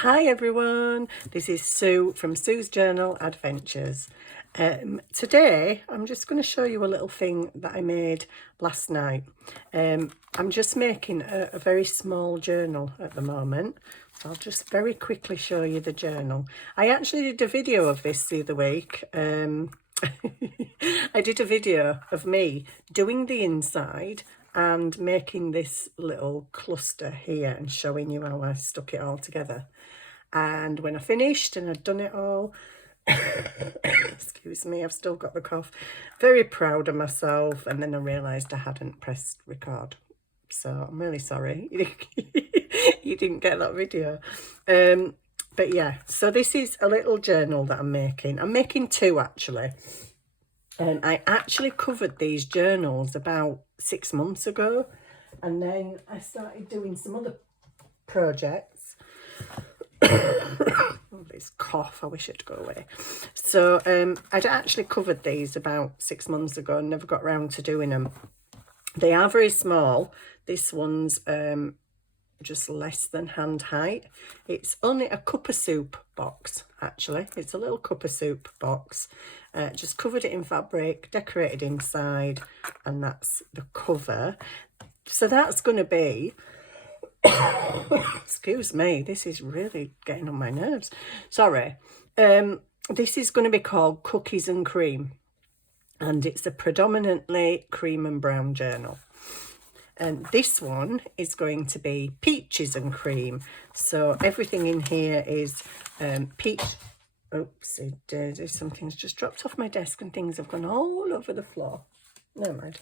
Hi everyone, this is Sue from Sue's Journal Adventures. Today I'm just going to show you a little thing that I made last night. I'm just making a very small journal at the moment, so I'll just very quickly show you the journal. I actually did a video of this the other week. I did a video of me doing the inside and making this little cluster here and showing you how I stuck it all together. And when I finished and I'd done it all, excuse me, I've still got the cough, very proud of myself. And then I realised I hadn't pressed record, so I'm really sorry you didn't get that video. But yeah, so this is a little journal that I'm making two actually. I actually covered these journals about 6 months ago, and then I started doing some other projects. Oh, this cough, I wish it'd go away. So I'd actually covered these about 6 months ago and never got around to doing them. They are very small. This one's just less than hand height. It's only a cup of soup box, actually. It's a little cup of soup box. Just covered it in fabric, decorated inside, and that's the cover. So that's going to be excuse me, this is really getting on my nerves, sorry. This is going to be called Cookies and Cream, and it's a predominantly cream and brown journal. And this one is going to be Peaches and Cream. So everything in here is peach. Oopsie daisy, something's just dropped off my desk and things have gone all over the floor. Never mind.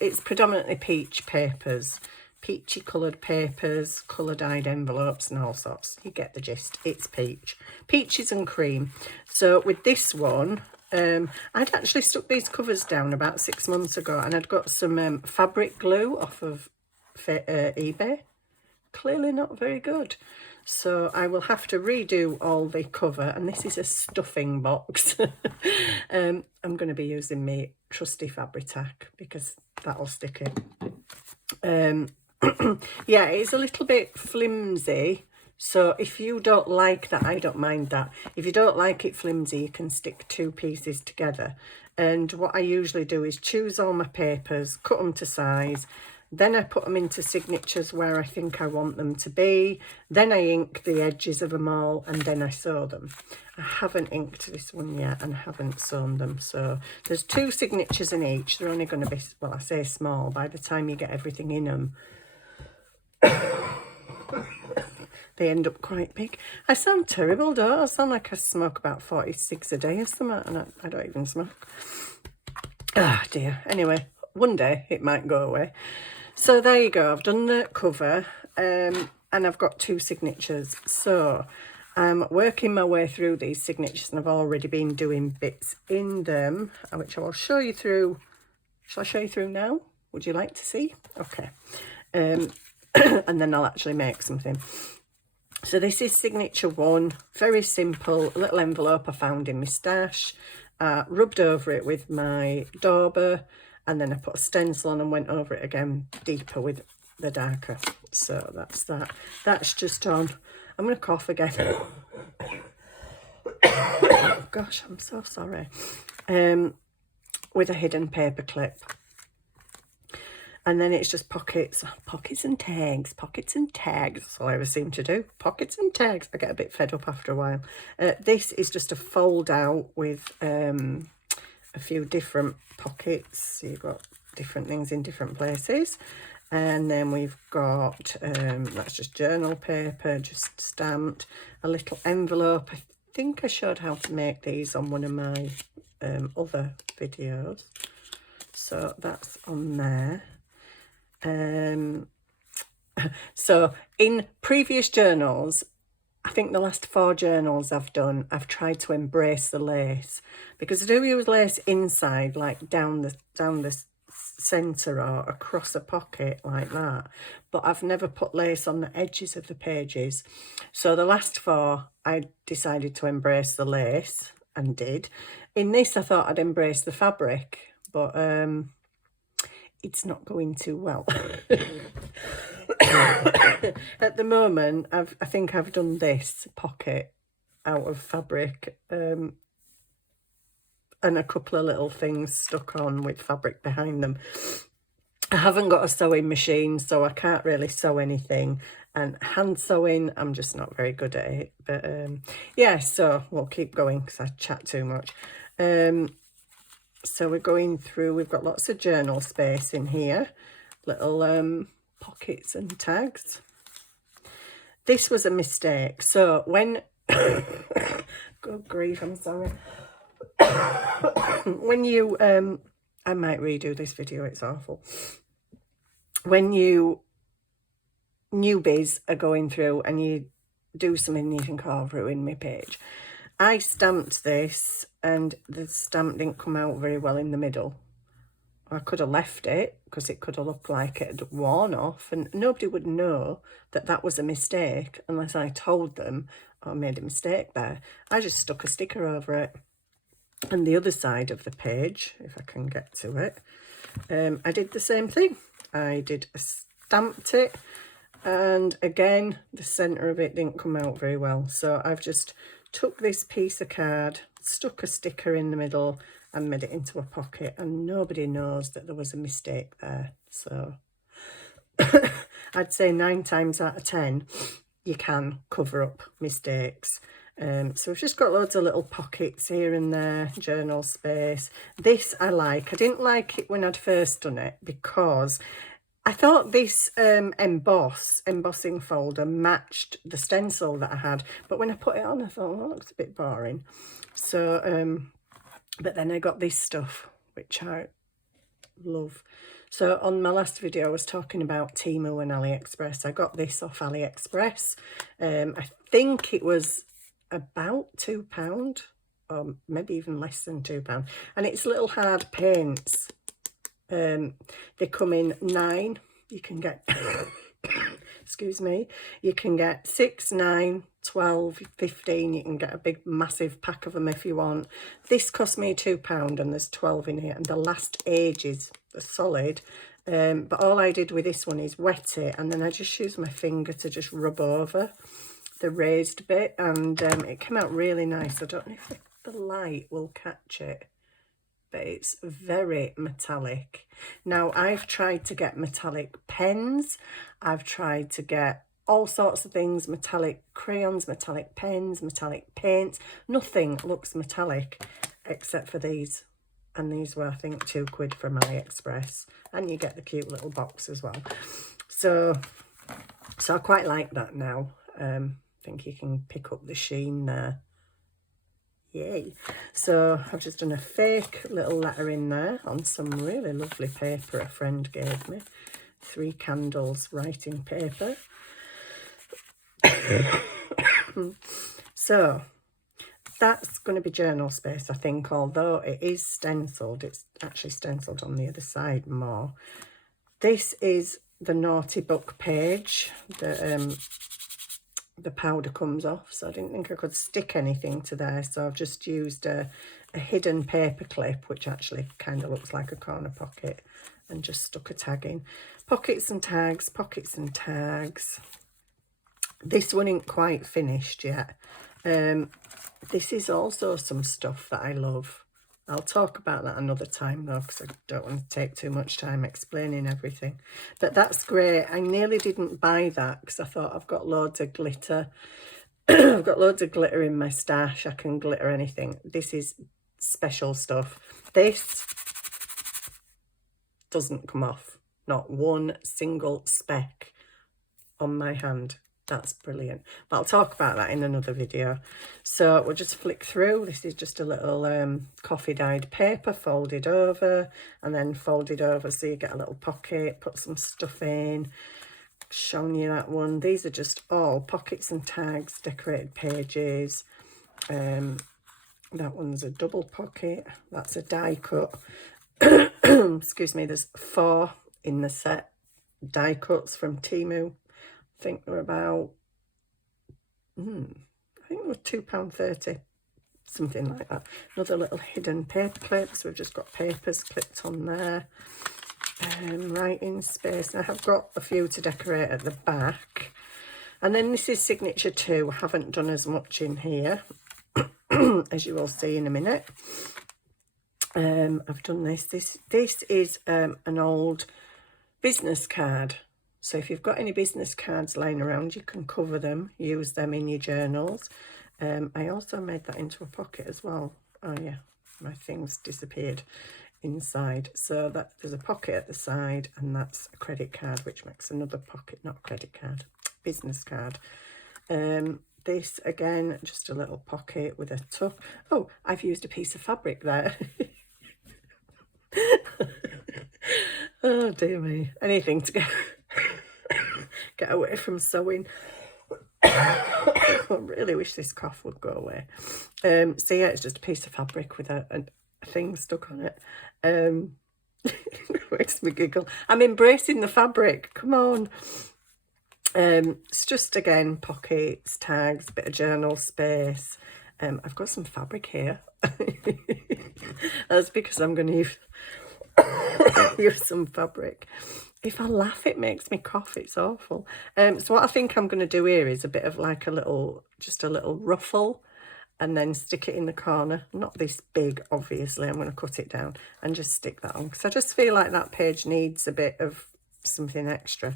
It's predominantly peach papers, peachy coloured papers, coloured eyed envelopes and all sorts. You get the gist. It's Peaches and Cream. So with this one, I'd actually stuck these covers down about 6 months ago, and I'd got some fabric glue off of eBay. Clearly not very good. So I will have to redo all the cover, and this is a stuffing box. I'm going to be using my trusty Fabri-Tac because that'll stick it. Yeah, it's a little bit flimsy, so if you don't like that, I don't mind that. If you don't like it flimsy, you can stick two pieces together. And what I usually do is choose all my papers, cut them to size, then I put them into signatures where I think I want them to be, then I ink the edges of them all, and then I sew them. I haven't inked this one yet and haven't sewn them, so there's two signatures in each. They're only going to be, well, I say small, by the time you get everything in them they end up quite big. I sound terrible, don't I? I sound like I smoke about 46 a day or something, and I don't even smoke. Ah, dear. Anyway, one day it might go away. So there you go. I've done the cover, and I've got two signatures. So I'm working my way through these signatures, and I've already been doing bits in them, which I will show you through. Shall I show you through now? Would you like to see? Okay. And then I'll actually make something. So this is signature one, very simple, a little envelope I found in my stash. Rubbed over it with my dauber, and then I put a stencil on and went over it again deeper with the darker. So that's that. That's just on. I'm going to cough again. Gosh, I'm so sorry. With a hidden paper clip. And then it's just pockets and tags, That's all I ever seem to do. Pockets and tags. I get a bit fed up after a while. This is just a fold out with a few different pockets. So you've got different things in different places. And then we've got, that's just journal paper, just stamped. A little envelope. I think I showed how to make these on one of my other videos. So that's on there. So in previous journals, I think the last 4 journals I've done, I've tried to embrace the lace, because I do use lace inside, like down the centre or across a pocket like that, but I've never put lace on the edges of the pages. So the last 4 I decided to embrace the lace, and did. In this I thought I'd embrace the fabric, but it's not going too well. At the moment, I think I've done this pocket out of fabric, and a couple of little things stuck on with fabric behind them. I haven't got a sewing machine, so I can't really sew anything, and hand sewing, I'm just not very good at it. But yeah, so we'll keep going because I chat too much. So we're going through, we've got lots of journal space in here, little pockets and tags. This was a mistake. So when, good grief, I'm sorry. When you, I might redo this video, it's awful. When you newbies are going through and you do something and you think, oh, I've ruined my page. I stamped this and the stamp didn't come out very well in the middle. I could have left it because it could have looked like it had worn off, and nobody would know that that was a mistake unless I told them, oh, I made a mistake there. I just stuck a sticker over it. And the other side of the page, if I can get to it, I did the same thing. I stamped it, and again, the centre of it didn't come out very well. So I've just took this piece of card, stuck a sticker in the middle, and made it into a pocket, and nobody knows that there was a mistake there. So I'd say 9 times out of 10 you can cover up mistakes. So we've just got loads of little pockets here and there, journal space. This I like. I didn't like it when I'd first done it because I thought this embossing folder matched the stencil that I had, but when I put it on I thought, well, that looks a bit boring. So but then I got this stuff, which I love. So on my last video, I was talking about Temu and AliExpress. I got this off AliExpress. I think it was about £2, or maybe even less than £2. And it's little hard paints. They come in 9. You can get, excuse me, you can get 6, 9, 12, 15. You can get a big massive pack of them if you want. This cost me £2 and there's 12 in here, and they last ages. They're solid. But all I did with this one is wet it, and then I just used my finger to just rub over the raised bit, and it came out really nice. I don't know if the light will catch it, but it's very metallic. Now, I've tried to get metallic pens. I've tried to get all sorts of things, metallic crayons, metallic pens, metallic paints. Nothing looks metallic except for these. And these were, I think, £2 from AliExpress. And you get the cute little box as well. So I quite like that now. I think you can pick up the sheen there. Yay. So I've just done a fake little letter in there on some really lovely paper a friend gave me. 3 candles writing paper. So that's going to be journal space, I think, although it is stenciled. It's actually stenciled on the other side more. This is the naughty book page. The powder comes off, so I didn't think I could stick anything to there, so I've just used a hidden paper clip, which actually kind of looks like a corner pocket, and just stuck a tag in. Pockets and tags, pockets and tags. This one ain't quite finished yet. This is also some stuff that I love. I'll talk about that another time though, because I don't want to take too much time explaining everything. But that's great. I nearly didn't buy that because I thought I've got loads of glitter. I've got loads of glitter in my stash. I can glitter anything. This is special stuff. This doesn't come off. Not one single speck on my hand. That's brilliant. But I'll talk about that in another video. So we'll just flick through. This is just a little coffee dyed paper folded over and then folded over so you get a little pocket, put some stuff in. Showing you that one. These are just all pockets and tags, decorated pages. That one's a double pocket. That's a die cut. Excuse me, there's 4 in the set. Die cuts from Temu. I think they're about, I think they were £2.30, something like that. Another little hidden paper clips. We've just got papers clipped on there. writing space. I have got a few to decorate at the back. And then this is signature 2. I haven't done as much in here, as you will see in a minute. I've done this. This is an old business card. So if you've got any business cards lying around, you can cover them, use them in your journals. I also made that into a pocket as well. Oh yeah, my things disappeared inside. So that there's a pocket at the side, and that's a credit card, which makes another pocket, not credit card, business card. This again, just a little pocket with a tuck. Oh, I've used a piece of fabric there. Oh dear me, anything to get away from sewing. I really wish this cough would go away. So yeah, it's just a piece of fabric with a thing stuck on it. It makes me giggle. I'm embracing the fabric, come on. It's just, again, pockets, tags, bit of journal space. I've got some fabric here. That's because I'm going to use some fabric. If I laugh, it makes me cough. It's awful. So what I think I'm going to do here is a bit of like just a little ruffle, and then stick it in the corner. Not this big, obviously. I'm going to cut it down and just stick that on, because I just feel like that page needs a bit of something extra.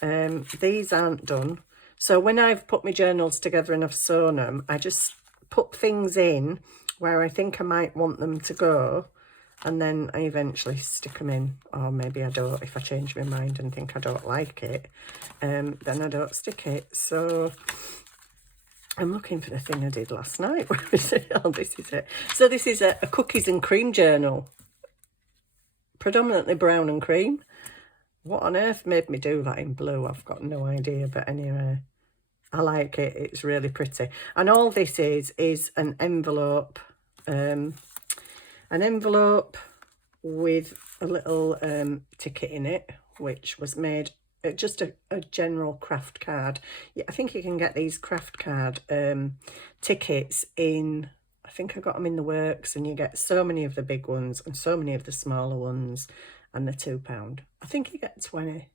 These aren't done. So when I've put my journals together and I've sewn them, I just put things in where I think I might want them to go, and then I eventually stick them in. Or maybe I don't. If I change my mind and think I don't like it, then I don't stick it. So I'm looking for the thing I did last night. Where is it? Oh, this is it. So this is a cookies and cream journal, predominantly brown and cream. What on earth made me do that in blue? I've got no idea, but anyway, I like it. It's really pretty. And all this is an envelope, with a little ticket in it, which was made just a general craft card. Yeah, I think you can get these craft card tickets in, I think I got them in the Works, and you get so many of the big ones and so many of the smaller ones, and they're £2. I think you get 20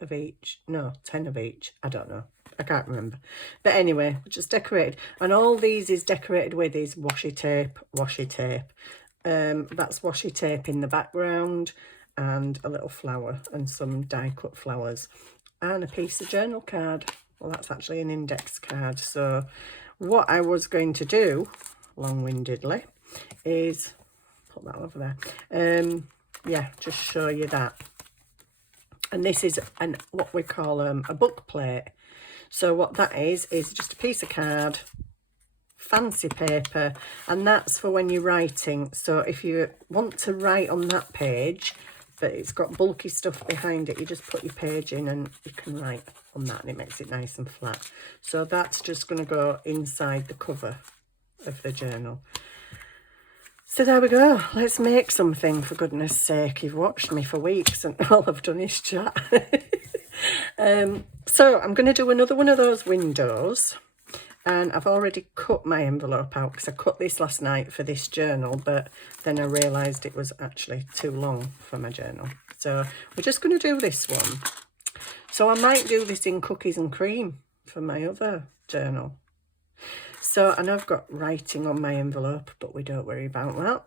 of each. No, 10 of each. I don't know. I can't remember. But anyway, just decorated. And all these is decorated with is washi tape, washi tape. That's washi tape in the background, and a little flower and some die cut flowers, and a piece of journal card. Well, that's actually an index card. So what I was going to do, long-windedly, is put that over there. Yeah, just show you that. And this is what we call a book plate. So what that is just a piece of card, fancy paper, and that's for when you're writing. So if you want to write on that page, but it's got bulky stuff behind it, you just put your page in and you can write on that, and it makes it nice and flat. So that's just going to go inside the cover of the journal. So there we go. Let's make something, for goodness sake. You've watched me for weeks and all I've done is chat. So I'm going to do another one of those windows. And I've already cut my envelope out, because I cut this last night for this journal, but then I realised it was actually too long for my journal. So we're just going to do this one. So I might do this in cookies and cream for my other journal. So I know I've got writing on my envelope, but we don't worry about that.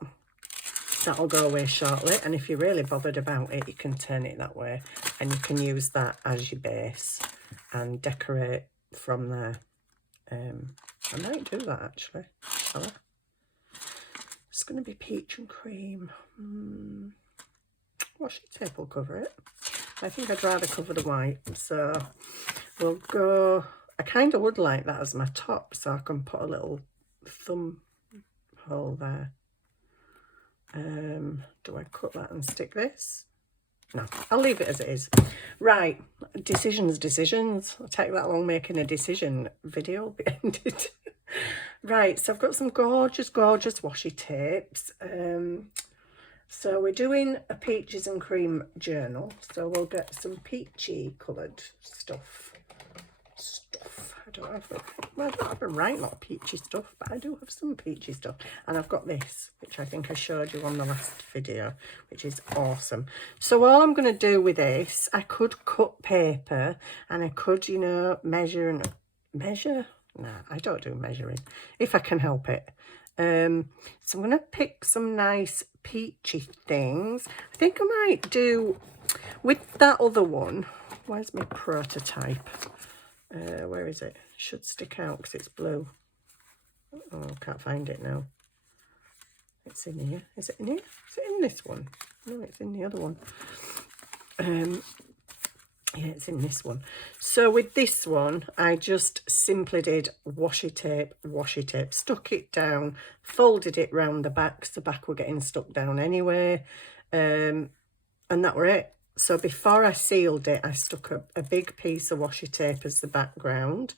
That'll go away shortly. And if you're really bothered about it, you can turn it that way, and you can use that as your base and decorate from there. I might do that actually. It's going to be peach and cream. Washi tape will cover it. I think I'd rather cover the white. So we'll go, I kind of would like that as my top, so I can put a little thumb hole there. Do I cut that and stick this? No, I'll leave it as it is. Right, decisions. I'll take that long making a decision video. Be ended. Right, so I've got some gorgeous washi tapes. So we're doing a peaches and cream journal. So we'll get some peachy coloured stuff. I I don't have a right lot of peachy stuff, but I do have some peachy stuff. And I've got this, which I think I showed you on the last video, which is awesome. So all I'm going to do with this, I could cut paper and I could, you know, measure. Nah, I don't do measuring, if I can help it. So I'm going to pick some nice peachy things. I think I might do with that other one. Where's my prototype? Where is it? Should stick out because it's blue. Oh, can't find it now. It's in here. Is it in here? Is it in this one? No, it's in the other one. Yeah, it's in this one. So with this one, I just simply did washi tape, stuck it down, folded it round the back, because the back were getting stuck down anyway. And that were it. So before I sealed it, I stuck a big piece of washi tape as the background.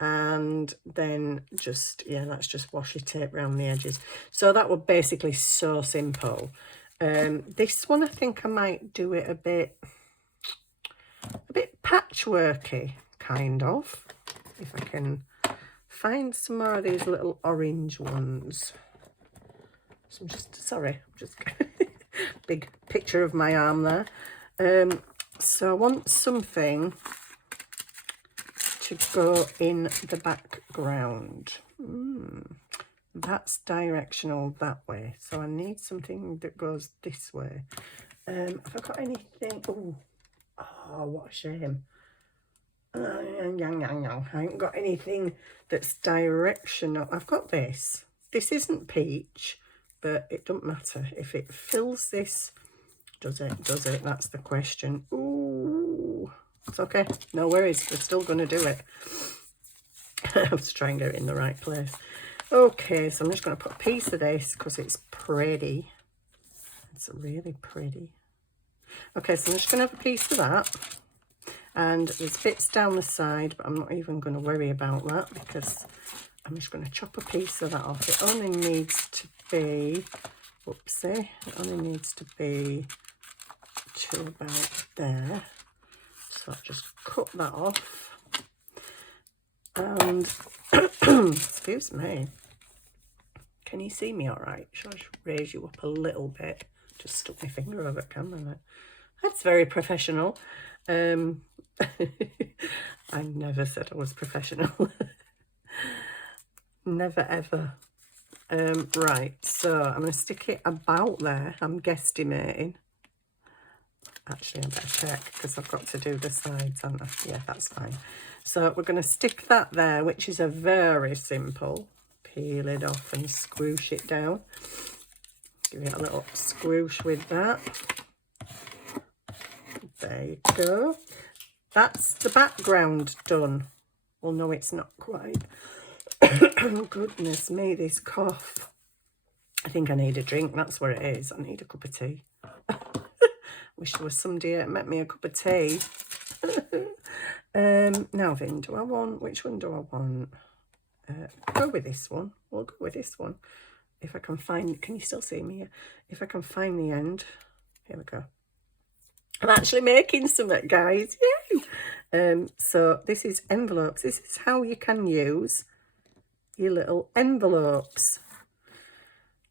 And then just, yeah, that's just washi tape around the edges. So that was basically so simple. This one, I think I might do it a bit patchworky, kind of, if I can find some more of these little orange ones. So I'm just big picture of my arm there. So I want something to go in the background. That's directional that way, so I need something that goes this way. Have I got anything? Oh, what a shame. I ain't got anything that's directional. I've got this. This isn't peach, but it doesn't matter. If it fills this, does it? That's the question. Ooh, it's okay. No worries. We're still going to do it. I have to try and get it in the right place. Okay, so I'm just going to put a piece of this because it's pretty. It's really pretty. Okay, so I'm just going to have a piece of that. And there's bits down the side, but I'm not even going to worry about that because I'm just going to chop a piece of that off. It only needs to be, whoopsie, it only needs to be to about there. So I'll just cut that off. And, excuse me, can you see me all right? Shall I just raise you up a little bit? Just stuck my finger over the camera. That's very professional. I never said I was professional. Never ever. Right, so I'm going to stick it about there. I'm guesstimating. Actually, I better check because I've got to do the sides, haven't I? Yeah, that's fine. So we're going to stick that there, which is a very simple. Peel it off and squoosh it down. Give it a little squoosh with that. There you go. That's the background done. Well, no, it's not quite. Goodness me, this cough. I think I need a drink. That's what it is. I need a cup of tea. Wish there was somebody that met me a cup of tea. Now then, which one do I want? Go with this one. We'll go with this one. If I can find, can you still see me here? If I can find the end. Here we go. I'm actually making something, guys. Yay! So this is envelopes. This is how you can use your little envelopes.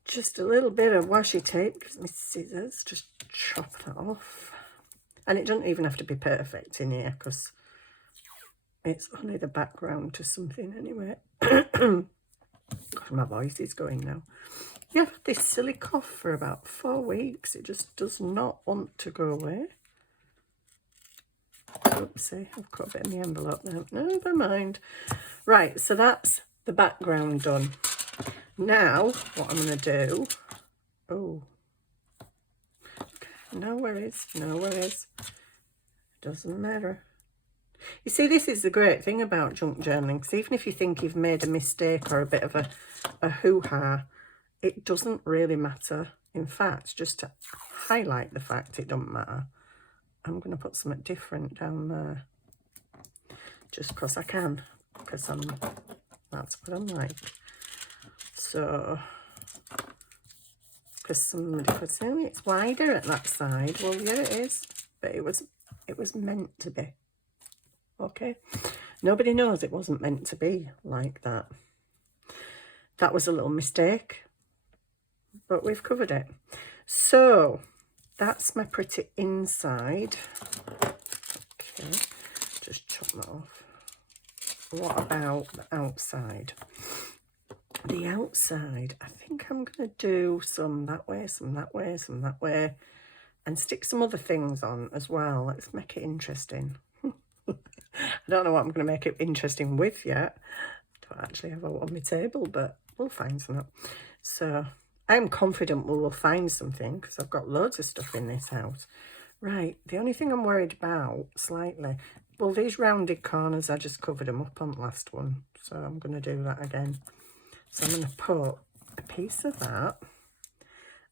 Just a little bit of washi tape. Gives me scissors. Just chop that off. And it doesn't even have to be perfect in here because it's only the background to something anyway. God, my voice is going now. Yeah, this silly cough for about 4 weeks. It just does not want to go away. Oopsie, I've got a bit in the envelope now. No, never mind. Right, so that's the background done. Now, what I'm going to do... Oh. Okay, no worries, no worries. Doesn't matter. You see, this is the great thing about junk journaling, because even if you think you've made a mistake or a bit of a hoo-ha, it doesn't really matter. In fact, just to highlight the fact it doesn't matter, I'm going to put something different down there. Just because I can. Because that's what I'm like. So, because somebody could say, oh, it's wider at that side. Well, yeah, it is. But it was meant to be. Okay. Nobody knows it wasn't meant to be like that. That was a little mistake, but we've covered it. So that's my pretty inside. Okay, just chop that off. What about the outside? The outside, I think I'm going to do some that way, some that way, some that way, and stick some other things on as well. Let's make it interesting. I don't know what I'm going to make it interesting with yet. I don't actually have a lot on my table, but we'll find something. So I'm confident we will find something because I've got loads of stuff in this house. Right, the only thing I'm worried about slightly, well, these rounded corners, I just covered them up on the last one. So I'm going to do that again. So I'm going to put a piece of that,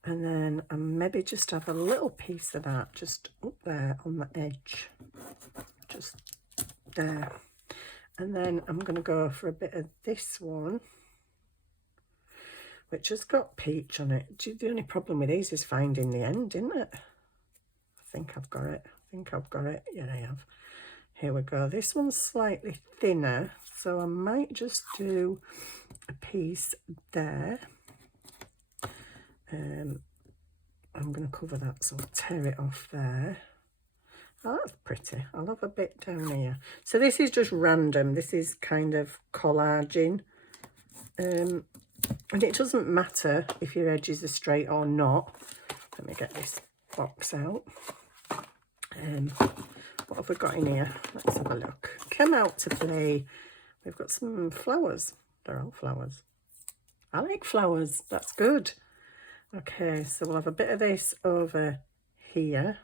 and then I maybe just have a little piece of that just up there on the edge, just there. And then I'm going to go for a bit of this one, which has got peach on it. The only problem with these is finding the end, isn't it? I think I've got it. Yeah, I have. Here we go. This one's slightly thinner, so I might just do a piece there. I'm going to cover that, so I'll tear it off there. Oh, that's pretty. I'll have a bit down here. So this is just random. This is kind of collaging. And it doesn't matter if your edges are straight or not. Let me get this box out. What have we got in here? Let's have a look. Come out to play. We've got some flowers. They're all flowers. I like flowers. That's good. Okay, so we'll have a bit of this over here.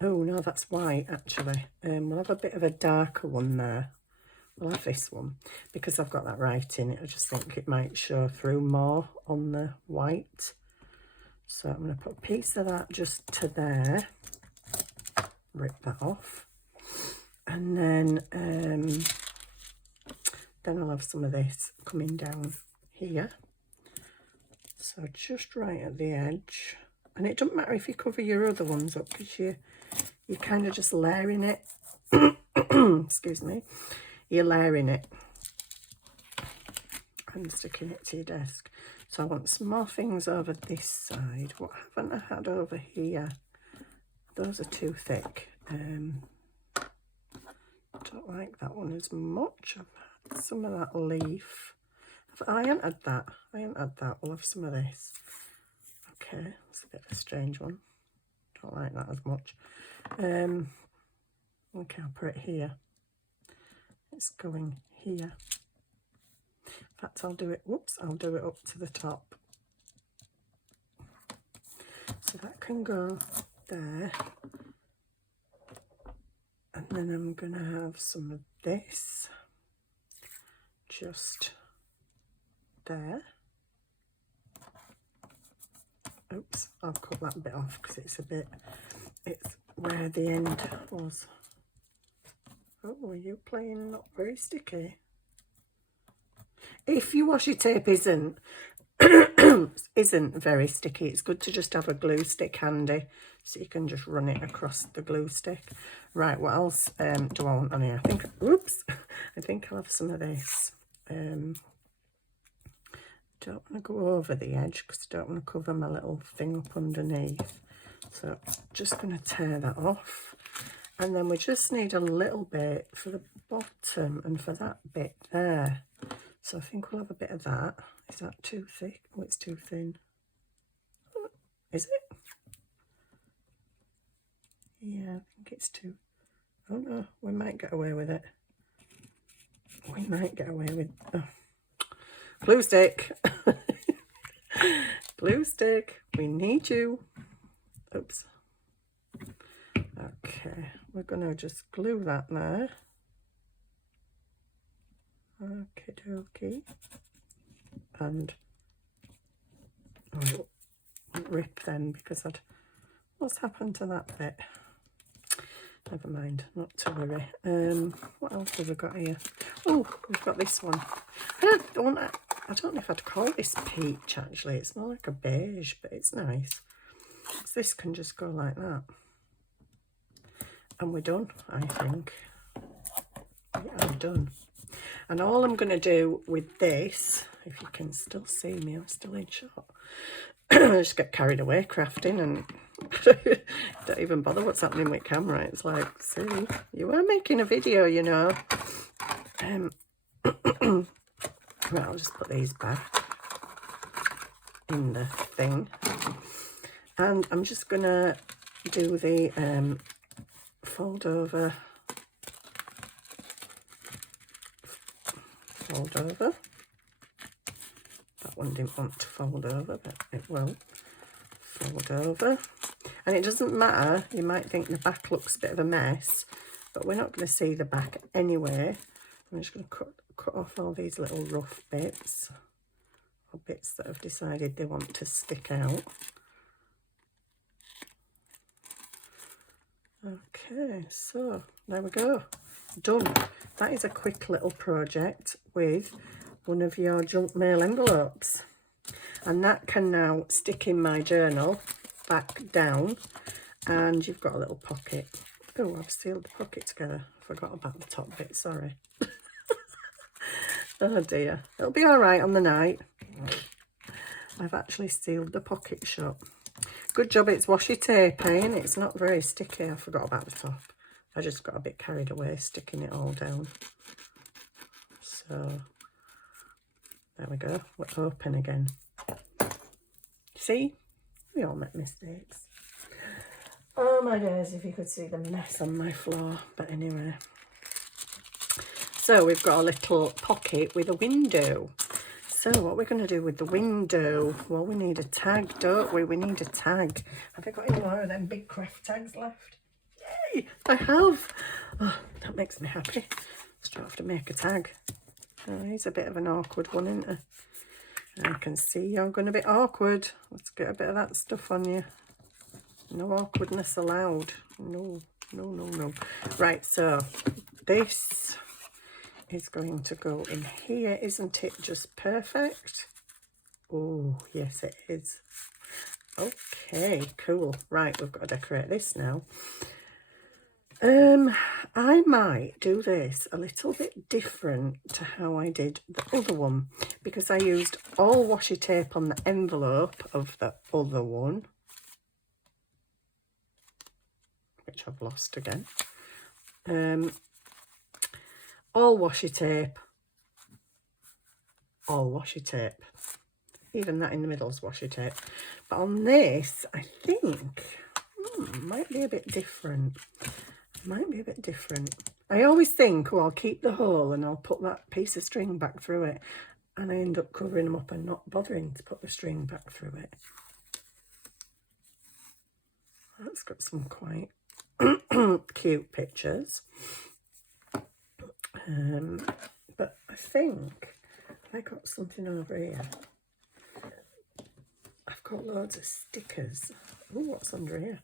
Oh, no, that's white, actually. We'll have a bit of a darker one there. We'll have this one. Because I've got that writing, I just think it might show through more on the white. So I'm going to put a piece of that just to there. Rip that off. And then I'll have some of this coming down here. So just right at the edge. And it doesn't matter if you cover your other ones up, because you're kind of just layering it. Excuse me. You're layering it and sticking it to your desk. So I want some more things over this side. What haven't I had over here? Those are too thick. Don't like that one as much. I've had some of that leaf. I haven't had that. We'll have some of this. Okay, it's a bit of a strange one. Don't like that as much. Okay, I'll put it here. It's going here. In fact, I'll do it, whoops, I'll do it up to the top. So that can go there. And then I'm going to have some of this just there. Oops, I'll cut that bit off because it's where the end was. Oh, are you playing not very sticky? If your washi tape isn't very sticky, it's good to just have a glue stick handy, so you can just run it across the glue stick. Right, what else do I want on here? I think I'll have some of this. Don't want to go over the edge because I don't want to cover my little thing up underneath. So just going to tear that off. And then we just need a little bit for the bottom and for that bit there. So I think we'll have a bit of that. Is that too thick? Oh, it's too thin. Is it? Yeah, I think it's too... Oh no, we might get away with it. We might get away with... Oh. Glue stick. Glue stick. We need you. Oops. Okay, we're going to just glue that there. Okie dokie. And I'll rip them because what's happened to that bit? Never mind, not to worry. What else have we got here? Oh, we've got this one. I don't know if I'd call this peach actually. It's more like a beige, but it's nice. So this can just go like that. And we're done, I think. done. And all I'm going to do with this, if you can still see me, I'm still in shot. I just get carried away crafting and don't even bother what's happening with camera. It's like, see, you are making a video, you know. Right, I'll just put these back in the thing. And I'm just going to do the fold over. That one didn't want to fold over, but it will fold over. And it doesn't matter, you might think the back looks a bit of a mess, but we're not going to see the back anyway. I'm just going to cut off all these little rough bits, or bits that have decided they want to stick out. Okay, so there we go, done. That is a quick little project with one of your junk mail envelopes, and that can now stick in my journal back down, and you've got a little pocket. Oh, I've sealed the pocket together. Forgot about the top bit, sorry. Oh dear, it'll be all right on the night. I've actually sealed the pocket shut. Good job it's washi tape, and it's not very sticky. I forgot about the top. I just got a bit carried away sticking it all down. So there we go, we're open again. See, we all make mistakes. Oh my days, if you could see the mess on my floor. But anyway, so we've got a little pocket with a window. So what we're going to do with the window, well, we need a tag, don't we? We need a tag. Have I got any more of them big craft tags left? Yay, I have. Oh, that makes me happy. Still have to make a tag. Oh, he's a bit of an awkward one, isn't he? I can see you're going to be awkward. Let's get a bit of that stuff on you. No awkwardness allowed. No, no, no, no. Right, so this is going to go in here. Isn't it just perfect? Oh, yes, it is. Okay, cool. Right, we've got to decorate this now. I might do this a little bit different to how I did the other one, because I used all washi tape on the envelope of the other one, which I've lost again. All washi tape, all washi tape. Even that in the middle is washi tape. But on this, I think, might be a bit different. Might be a bit different. I always think, oh, I'll keep the hole and I'll put that piece of string back through it. And I end up covering them up and not bothering to put the string back through it. That's got some quite cute pictures. But I think I got something over here. I've got loads of stickers. Oh, what's under here?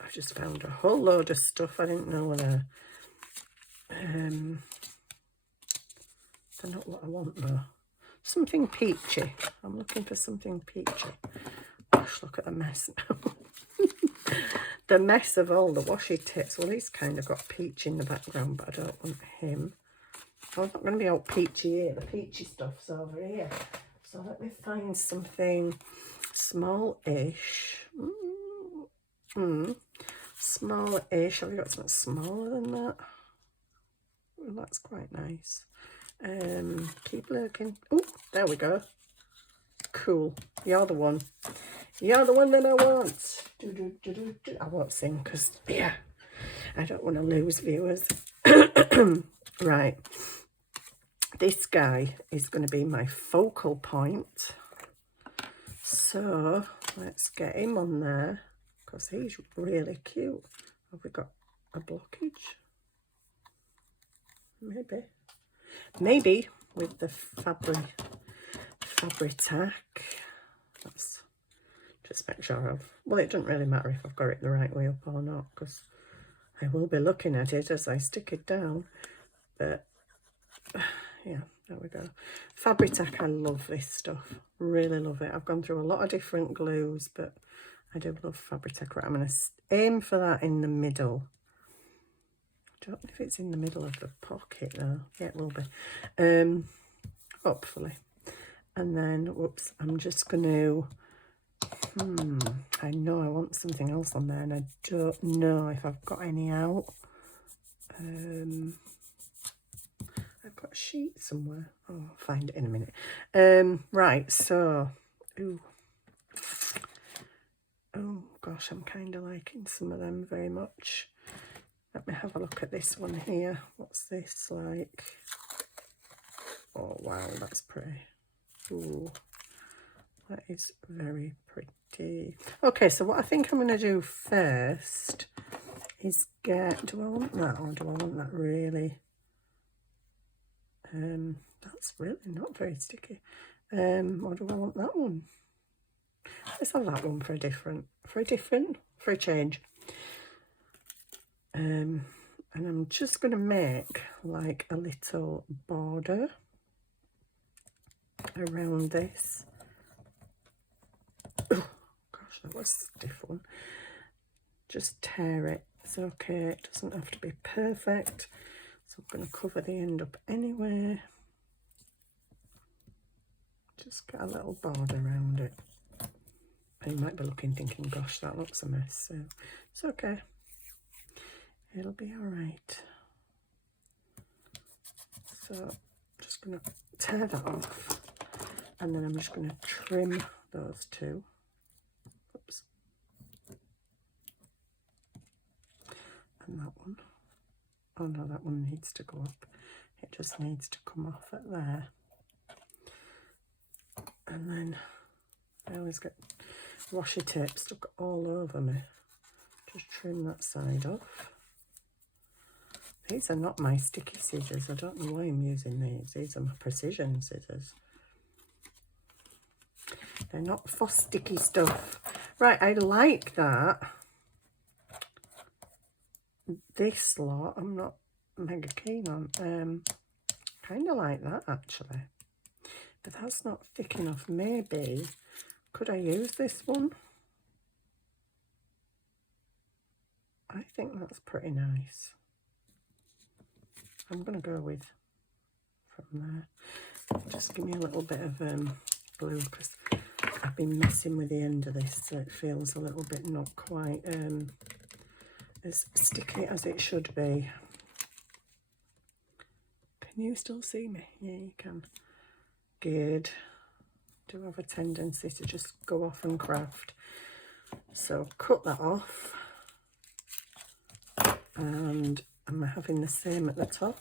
I just found a whole load of stuff. I didn't know whether they're not what I want though. Something peachy. I'm looking for something peachy. Gosh, look at the mess now. The mess of all the washi tapes. Well, he's kind of got peach in the background, but I don't want him. Oh, I'm not going to be all peachy here. The peachy stuff's over here. So let me find something small-ish. Small-ish. Have we got something smaller than that? Well, that's quite nice. Keep looking. Oh, there we go. Cool. You're the one. You're the one that I want. I won't sing because, yeah, I don't want to lose viewers. Right. This guy is going to be my focal point. So let's get him on there because he's really cute. Have we got a blockage? Maybe with the Fabri-Tac. Let's just make sure I've, well, it doesn't really matter if I've got it the right way up or not because I will be looking at it as I stick it down. But yeah, there we go. Fabri-Tac, I love this stuff. Really love it. I've gone through a lot of different glues, but I do love Fabri-Tac. Right, I'm going to aim for that in the middle. don't know if it's in the middle of the pocket though. Yeah, it will be. Hopefully. And then, whoops, I'm just going to, I know I want something else on there and I don't know if I've got any out. I've got a sheet somewhere. Oh, I'll find it in a minute. Right, so, oh gosh, I'm kind of liking some of them very much. Let me have a look at this one here. What's this like? Oh wow, that's pretty. Ooh, that is very pretty. Okay, so what I think I'm going to do first is get, do I want that or do I want that really? That's really not very sticky. Or do I want that one? Let's have that one for a change. And I'm just going to make like a little border around this. Oh gosh, that was a stiff one. Just tear it. It's okay, it doesn't have to be perfect. So I'm going to cover the end up anyway. Just get a little border around it. And you might be looking thinking, gosh, that looks a mess. So it's okay. It'll be all right. So just going to tear that off. And then I'm just going to trim those two. Oops. And that one. Oh no, that one needs to go up. It just needs to come off at there. And then I always get washi tape stuck all over me. Just trim that side off. These are not my sticky scissors. I don't know why I'm using these. These are my precision scissors. They're not for sticky stuff. Right, I like that. This lot, I'm not mega keen on. Kind of like that actually. But that's not thick enough. Maybe, could I use this one? I think that's pretty nice. I'm going to go with from there. Just give me a little bit of glue because I've been messing with the end of this, so it feels a little bit not quite as sticky as it should be. Can you still see me? Yeah, you can. Good. Do have a tendency to just go off and craft. So cut that off. And am I having the same at the top?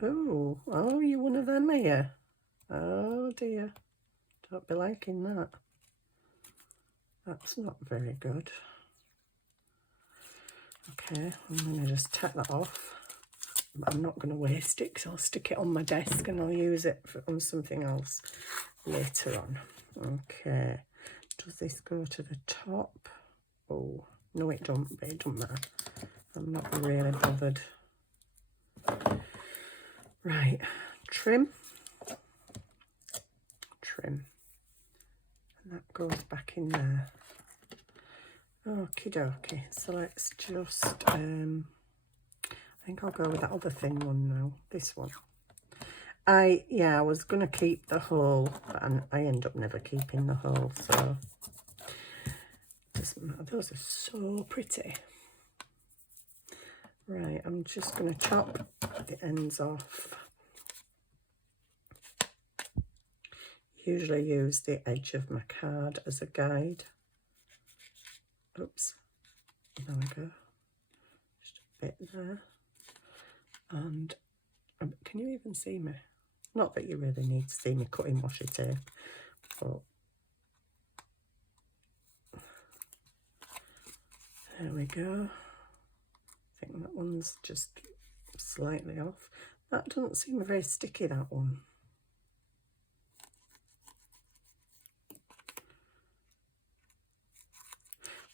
Oh, you're one of them, are you? Oh dear. Don't be liking that. That's not very good. Okay, I'm going to just take that off. But I'm not going to waste it because I'll stick it on my desk and I'll use it on something else later on. Okay, does this go to the top? Oh, no it don't, but it doesn't matter. I'm not really bothered. Right, trim. And that goes back in there. Okie dokie, so let's just, I think I'll go with that other thin one now, this one. I was going to keep the hole, but I end up never keeping the hole, so doesn't matter. Those are so pretty. Right, I'm just going to chop the ends off. Usually use the edge of my card as a guide. Oops, there we go. Just a bit there. And can you even see me? Not that you really need to see me cutting washi tape, but there we go. I think that one's just slightly off. That doesn't seem very sticky, that one.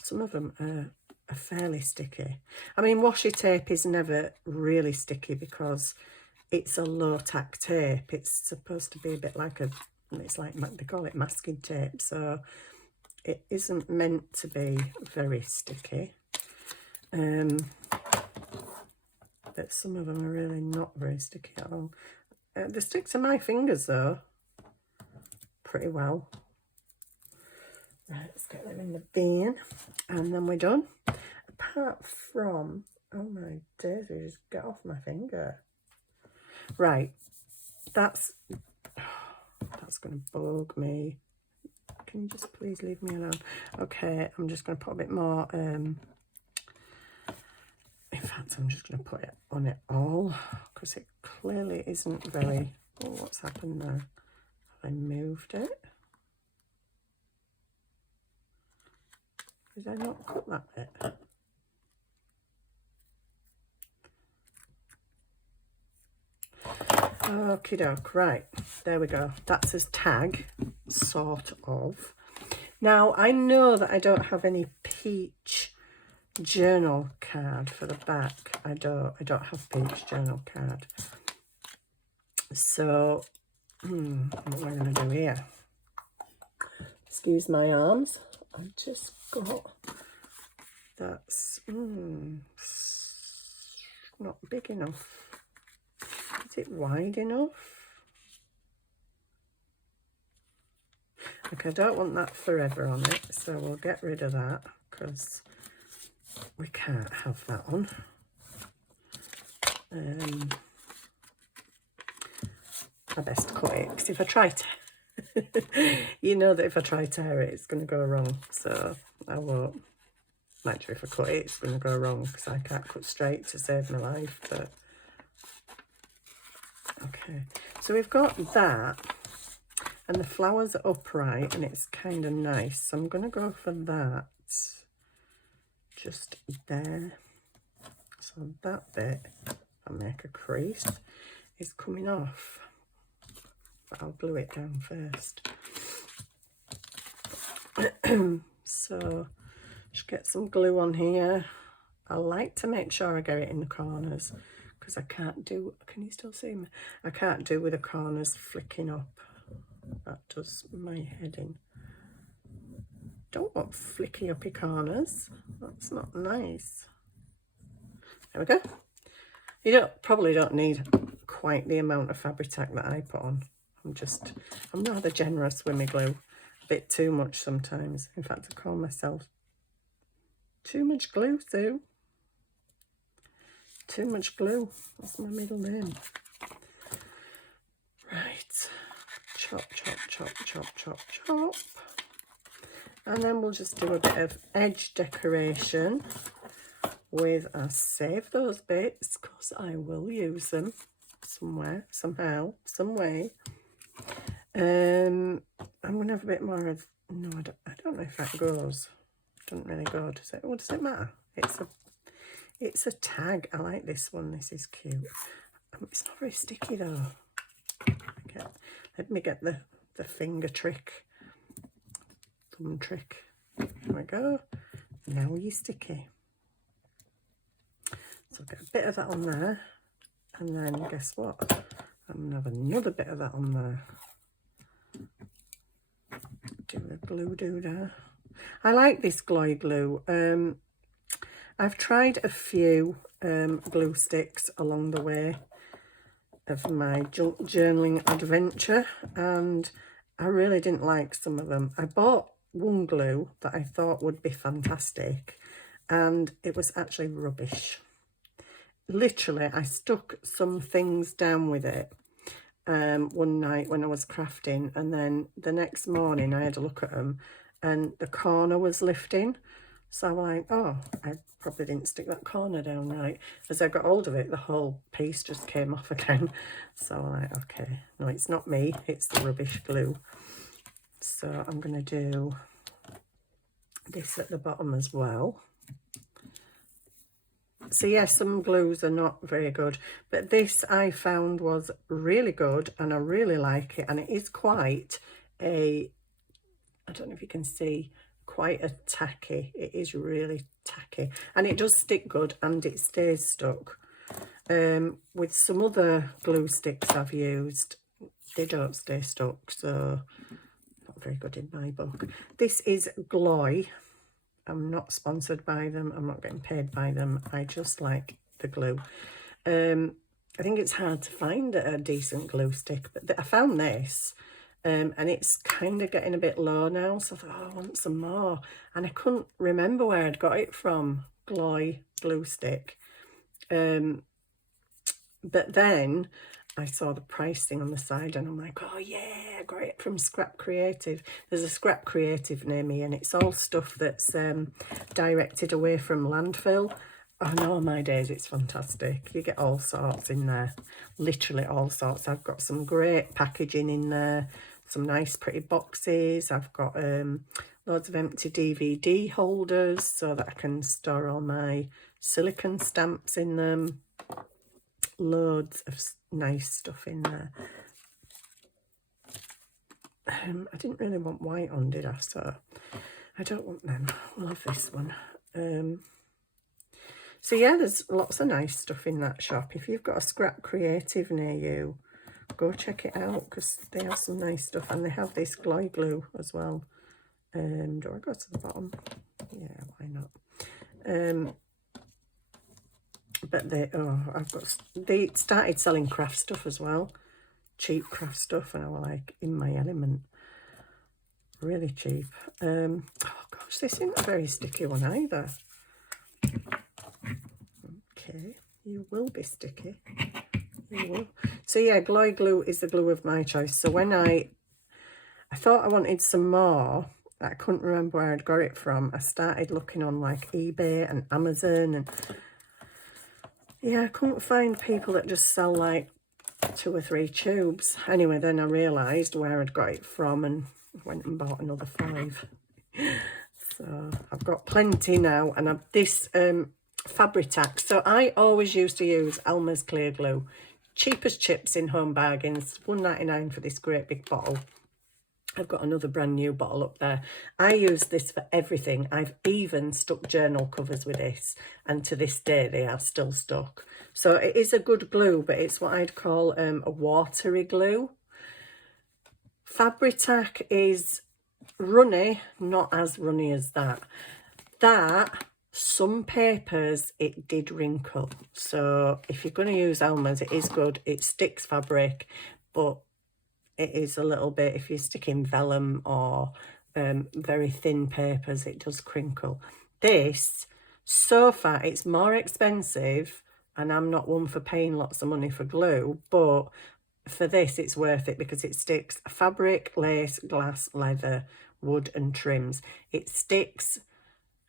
Some of them are fairly sticky. I mean, washi tape is never really sticky because it's a low tack tape. It's supposed to be a bit like it's like, they call it masking tape, so it isn't meant to be very sticky. that some of them are really not very sticky at all. They stick to my fingers though pretty well. Right, let's get them in the bin and then we're done. Apart from, oh my daisy, just get off my finger. Right, that's going to bug me. Can you just please leave me alone? Okay, I'm just going to put a bit more, in fact, I'm just going to put it on it all, because it clearly isn't very, oh, what's happened there? Have I moved it? Did I not cut that bit? Okie doke, right, there we go. That's his tag, sort of. Now, I know that I don't have any peach journal card for the back. I don't have peach journal card. So, what am I going to do here? Excuse my arms. I've just got, that's not big enough. Is it wide enough? Okay, I don't want that forever on it, so we'll get rid of that because we can't have that on. I best cut it, because if I try to, you know that if I try to tear it, it's going to go wrong, so I won't. Actually, if I cut it, it's going to go wrong, because I can't cut straight to save my life, but okay. So we've got that, and the flowers are upright, and it's kind of nice, so I'm going to go for that, just there. So that bit, I'll make a crease, is coming off. But I'll glue it down first. So just get some glue on here. I like to make sure I get it in the corners, because I can't do, can you still see me? I can't do with the corners flicking up. That does my head in. Don't want flicky uppy corners. That's not nice. There we go. You probably don't need quite the amount of Fabri-Tac that I put on. I'm rather generous with my glue. A bit too much sometimes. In fact, I call myself Too Much Glue, Sue. Too Much Glue. That's my middle name. Right. Chop, chop, chop, chop, chop, chop. And then we'll just do a bit of edge decoration with, I'll save those bits because I will use them somewhere, somehow, some way. I'm going to have a bit more of, no, I don't know if that goes. It doesn't really go, does it? Oh, does it matter? It's a tag. I like this one. This is cute. It's not very sticky though. Okay, let me get the finger trick, thumb trick. There we go. Now you're sticky. So I'll get a bit of that on there, and then guess what? I'm going to have another bit of that on there. Do the glue doodah. I like this Gloy glue. I've tried a few glue sticks along the way of my journaling adventure, and I really didn't like some of them. I bought one glue that I thought would be fantastic, and it was actually rubbish. Literally, I stuck some things down with it one night when I was crafting, and then the next morning I had a look at them and the corner was lifting, so I'm like, oh, I probably didn't stick that corner down right. As I got hold of it, the whole piece just came off again. So I'm like, okay, no, it's not me, it's the rubbish glue. So I'm going to do this at the bottom as well. So yes, some glues are not very good, but this I found was really good and I really like it, and it is quite a, I don't know if you can see, quite a tacky. It is really tacky, and it does stick good and it stays stuck. With some other glue sticks I've used, they don't stay stuck, so not very good in my book. This is Gloy. I'm not sponsored by them, I'm not getting paid by them, I just like the glue. I think it's hard to find a decent glue stick, but I found this, and it's kind of getting a bit low now, so I thought, oh, I want some more, and I couldn't remember where I'd got it from, Gloy glue stick, but then I saw the pricing on the side and I'm like, oh yeah, I got it from Scrap Creative. There's a Scrap Creative near me and it's all stuff that's directed away from landfill. Oh no, my days, it's fantastic. You get all sorts in there, literally all sorts. I've got some great packaging in there, some nice pretty boxes. I've got loads of empty DVD holders so that I can store all my silicone stamps in them. Loads of nice stuff in there. I didn't really want white on, did I? So I don't want them. We'll have this one. So yeah, there's lots of nice stuff in that shop. If you've got a Scrap Creative near you, go check it out because they have some nice stuff and they have this Gloy glue as well. Do I go to the bottom? Yeah, why not? But they started selling craft stuff as well, cheap craft stuff, and I was like in my element, really cheap. Oh gosh, this isn't a very sticky one either. Okay, you will be sticky, you will. So yeah, Gloy glue is the glue of my choice. So when I thought I wanted some more, I couldn't remember where I'd got it from. I started looking on like eBay and Amazon, and yeah, I couldn't find people that just sell like 2 or 3 tubes. Anyway, then I realised where I'd got it from and went and bought another 5. So I've got plenty now. And this Fabri-Tac. So I always used to use Elmer's clear glue. Cheap as chips in Home Bargains. £1.99 for this great big bottle. I've got another brand new bottle up there. I use this for everything. I've even stuck journal covers with this, and to this day they are still stuck. So it is a good glue, but it's what I'd call a watery glue. Fabri-Tac is runny, not as runny as that. Some papers it did wrinkle. So if you're going to use Elmer's, it is good. It sticks fabric, but it is a little bit, if you're sticking vellum or very thin papers, it does crinkle. This, so far, it's more expensive, and I'm not one for paying lots of money for glue, but for this, it's worth it because it sticks fabric, lace, glass, leather, wood, and trims. It sticks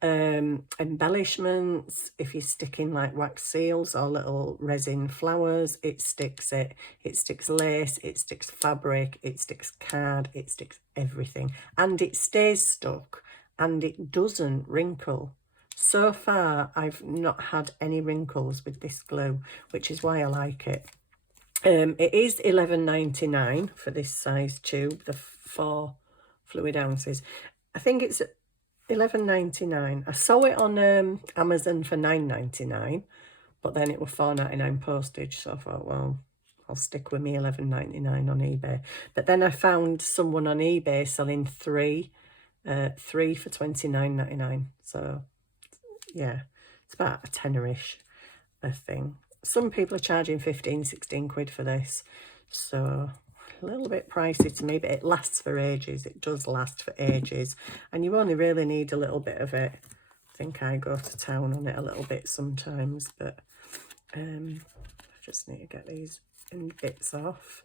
embellishments. If you're sticking like wax seals or little resin flowers, it sticks it. It sticks lace, it sticks fabric, it sticks card, it sticks everything, and it stays stuck and it doesn't wrinkle. So far I've not had any wrinkles with this glue, which is why I like it. It is £11.99 for this size tube, the 4 fluid ounces. I think it's £11.99. I saw it on Amazon for £9.99, but then it was £4.99 postage. So I thought, well, I'll stick with me £11.99 on eBay. But then I found someone on eBay selling three for £29.99. So yeah, it's about a tenner-ish a thing. Some people are charging 15, 16 quid for this. So a little bit pricey to me, but it lasts for ages. It does last for ages, and you only really need a little bit of it. I think I go to town on it a little bit sometimes, but I just need to get these end bits off,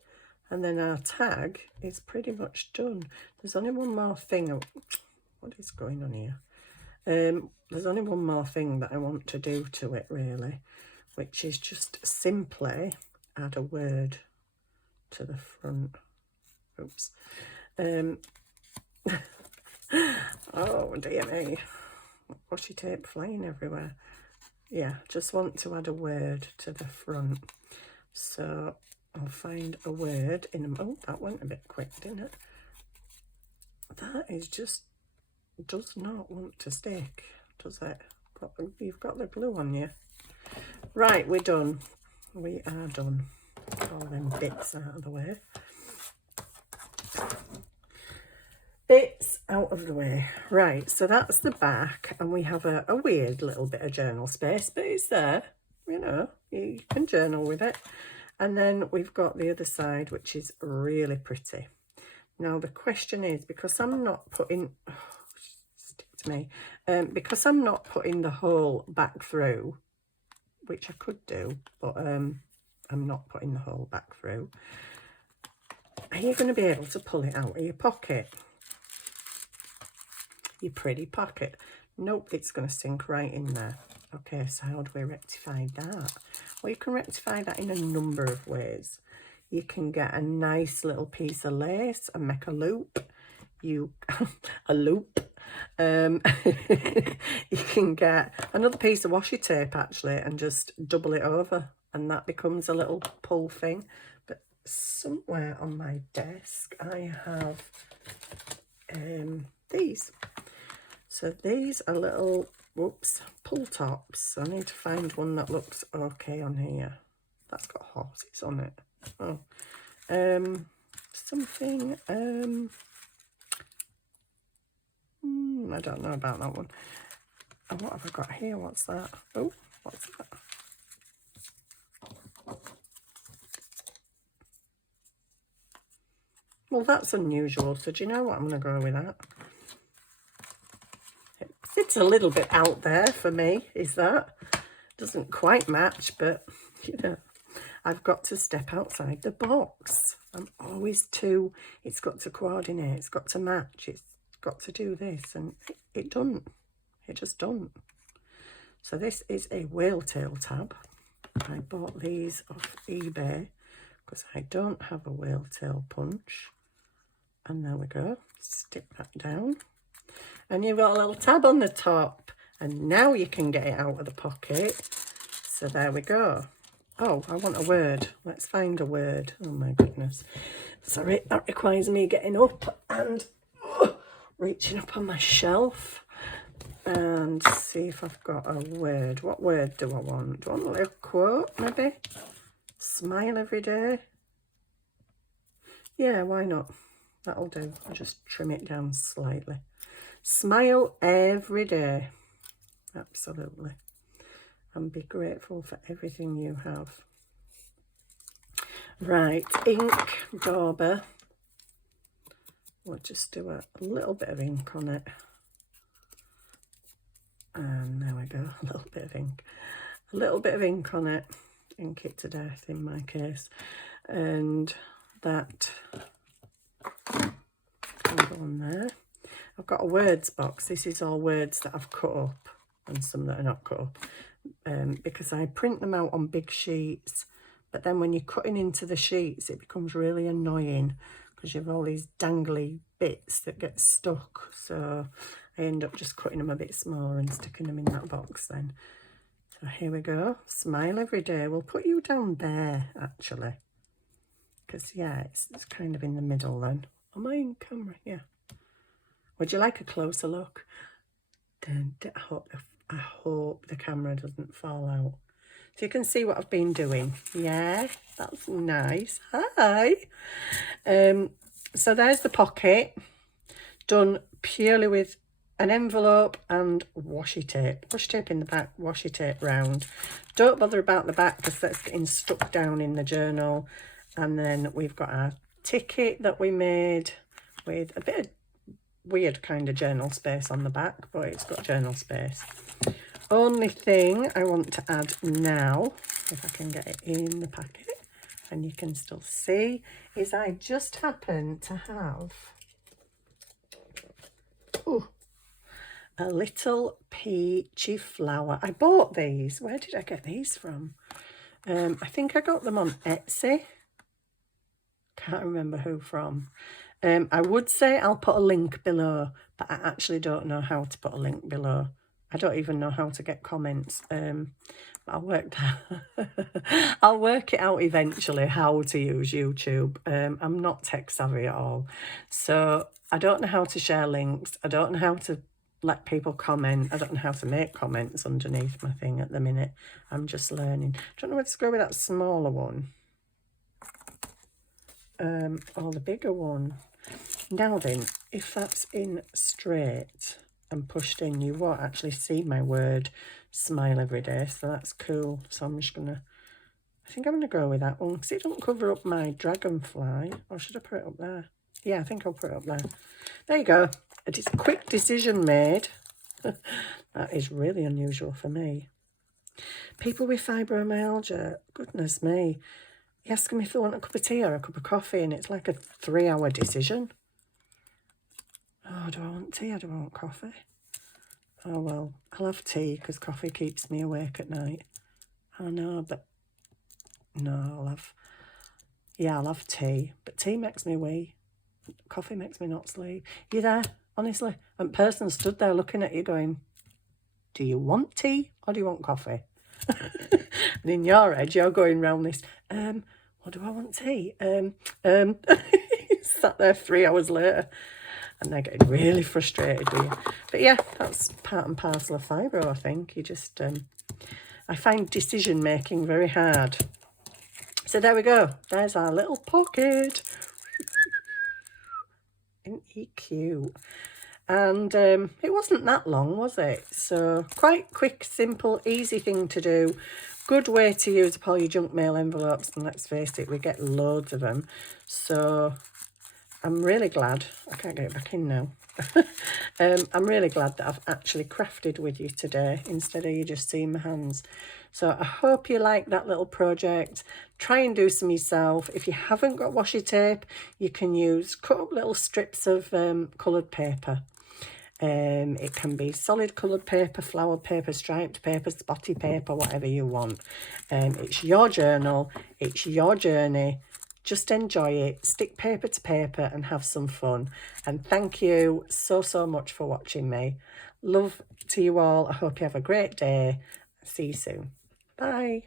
and then our tag is pretty much done. There's only one more thing. What is going on here? There's only one more thing that I want to do to it, really, which is just simply add a word to the front. Oops. Oh dear me, washi tape flying everywhere. Yeah, just want to add a word to the front, so I'll find a word in a... Oh, that went a bit quick, didn't it? That is just does not want to stick, does it? But you've got the glue on you. Right, we're done. We are done. All them bits out of the way. Bits out of the way. Right, so that's the back, and we have a weird little bit of journal space, but it's there. you know, you can journal with it. And then we've got the other side, which is really pretty. Now the question is, because I'm not putting, oh, stick to me, because I'm not putting the hole back through, which I could do, but I'm not putting the hole back through. Are you going to be able to pull it out of your pocket? Your pretty pocket? Nope, it's going to sink right in there. Okay, so how do we rectify that? Well, you can rectify that in a number of ways. You can get a nice little piece of lace and make a loop. A loop. You can get another piece of washi tape actually and just double it over, and that becomes a little pull thing. But somewhere on my desk I have these. So these are little, whoops, pull tops. I need to find one that looks okay on here. That's got horses on it. Oh, something, I don't know about that one. And what have I got here? What's that? Oh, what's that? Well, that's unusual. So do you know what? I'm going to go with that. It's a little bit out there for me, is that? Doesn't quite match, but, you know, I've got to step outside the box. I'm always it's got to coordinate, it's got to match, it's got to do this, and it doesn't. It just doesn't. So this is a whale tail tab. I bought these off eBay because I don't have a whale tail punch. And there we go. Stick that down. And you've got a little tab on the top. And now you can get it out of the pocket. So there we go. Oh, I want a word. Let's find a word. Oh my goodness. Sorry, that requires me getting up and reaching up on my shelf. And see if I've got a word. What word do I want? Do I want a little quote, maybe? Smile every day. Yeah, why not? That'll do. I'll just trim it down slightly. Smile every day. Absolutely. And be grateful for everything you have. Right, ink dauber. We'll just do a little bit of ink on it. And there we go, a little bit of ink. A little bit of ink on it. Ink it to death in my case. And that can go on there. I've got a words box. This is all words that I've cut up and some that are not cut up. Because I print them out on big sheets. But then when you're cutting into the sheets, it becomes really annoying because you have all these dangly bits that get stuck. So I end up just cutting them a bit smaller and sticking them in that box then. So here we go. Smile every day. We'll put you down there, actually. Because, yeah, it's kind of in the middle then. Am I in camera? Yeah. Would you like a closer look? I hope the camera doesn't fall out. So you can see what I've been doing. Yeah, that's nice. Hi. So there's the pocket. Done purely with an envelope and washi tape. Washi tape in the back, washi tape round. Don't bother about the back because that's getting stuck down in the journal. And then we've got our ticket that we made with a bit of weird kind of journal space on the back, but it's got journal space. Only thing I want to add now, if I can get it in the packet and you can still see, is I just happen to have a little peachy flower. I bought these. Where did I get these from? I think I got them on Etsy. Can't remember who from. I would say I'll put a link below, but I actually don't know how to put a link below. I don't even know how to get comments. I'll work it out eventually how to use YouTube. I'm not tech savvy at all. So I don't know how to share links. I don't know how to let people comment. I don't know how to make comments underneath my thing at the minute. I'm just learning. I don't know whether to go with that smaller one. Or the bigger one. Now then, if that's in straight, and pushed in, you won't actually see my word smile every day, so that's cool. So I'm just gonna, I think I'm gonna go with that one because it don't cover up my dragonfly. Or should I put it up there? Yeah, I think I'll put it up there. There you go. It is a quick decision made. That is really unusual for me. People with fibromyalgia, goodness me. You ask them if they want a cup of tea or a cup of coffee, and it's like a 3-hour decision. Oh, do I want tea or do I want coffee? Oh, well, I'll have tea because coffee keeps me awake at night. Oh, no, but no, I'll have tea. But tea makes me wee. Coffee makes me not sleep. You there? Honestly? And person stood there looking at you going, do you want tea or do you want coffee? And in your head, you're going round this, what do I want tea? Sat there 3 hours later. And they're getting really frustrated with you. But yeah, that's part and parcel of fibro, I think. You just, I find decision making very hard. So there we go. There's our little pocket. Isn't he cute? And it wasn't that long, was it? So quite quick, simple, easy thing to do. Good way to use up all your junk mail envelopes. And let's face it, we get loads of them. So I'm really glad, I can't get it back in now. I'm really glad that I've actually crafted with you today instead of you just seeing my hands. So I hope you like that little project. Try and do some yourself. If you haven't got washi tape, you can cut up little strips of coloured paper. It can be solid coloured paper, flowered paper, striped paper, spotty paper, whatever you want. It's your journal, it's your journey. Just enjoy it, stick paper to paper and have some fun. And thank you so, so much for watching me. Love to you all. I hope you have a great day. See you soon. Bye.